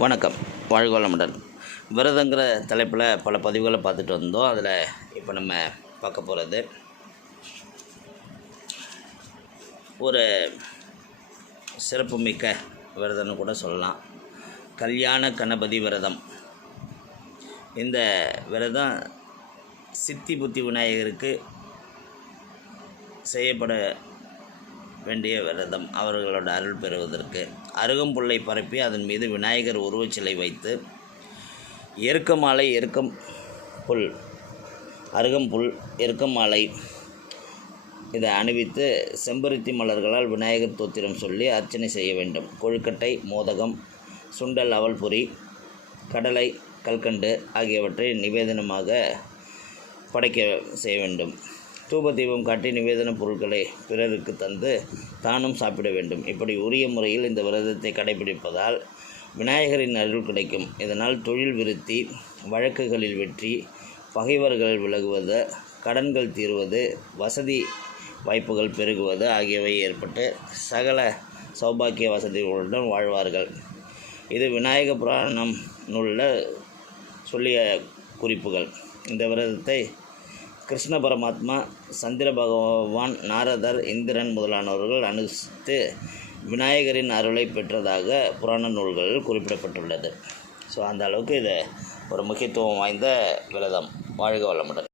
வணக்கம். வாழ்வளமுடன் விரதங்கிற தலைப்பில் பல பதிவுகளை பார்த்துட்டு வந்தோம். அதில் இப்போ நம்ம பார்க்க போகிறது ஒரு சிறப்புமிக்க விரதம்னு கூட சொல்லலாம். கல்யாண கணபதி விரதம். இந்த விரதம் சித்தி புத்தி விநாயகருக்கு செய்யப்பட வேண்டிய விரதம் அவர்களோட அருள் பெறுவதற்கு. அருகம்புல்லை பரப்பி அதன் மீது விநாயகர் உருவச்சிலை வைத்து எருக்கமாலை எருக்கம் புல் அருகம்புல் எருக்கமாலை இதை அணிவித்து செம்பருத்தி மலர்களால் விநாயகர் தோத்திரம் சொல்லி அர்ச்சனை செய்ய வேண்டும். கொழுக்கட்டை மோதகம் சுண்டல் அவல்புரி கடலை கல்கண்டு ஆகியவற்றை நிவேதனமாக படைக்க செய்ய வேண்டும். தூப தீபம் காட்டி நிவேதன பொருட்களை பிறருக்கு தந்து தானும் சாப்பிட வேண்டும். இப்படி உரிய முறையில் இந்த விரதத்தை கடைபிடிப்பதால் விநாயகரின் அருள் கிடைக்கும். இதனால் தொழில் விருத்தி வழக்குகளில் வெற்றி பகைவர்கள் விலகுவது கடன்கள் தீர்வது வசதி வாய்ப்புகள் பெருகுவது ஆகியவை ஏற்பட்டு சகல சௌபாக்கிய வசதிகளுடன் வாழ்வார்கள். இது விநாயக புராணம் நூலில் சொல்லிய குறிப்புகள். இந்த விரதத்தை கிருஷ்ண பரமாத்மா சந்திர பகவான் நாரதர் இந்திரன் முதலானவர்கள் அனுஷ்டித்து விநாயகரின் அருளை பெற்றதாக புராண நூல்களில் குறிப்பிடப்பட்டுள்ளது. ஸோ அந்த அளவுக்கு இது ஒரு முக்கியத்துவம் வாய்ந்த விரதம். வாழ்க வளமுடன்.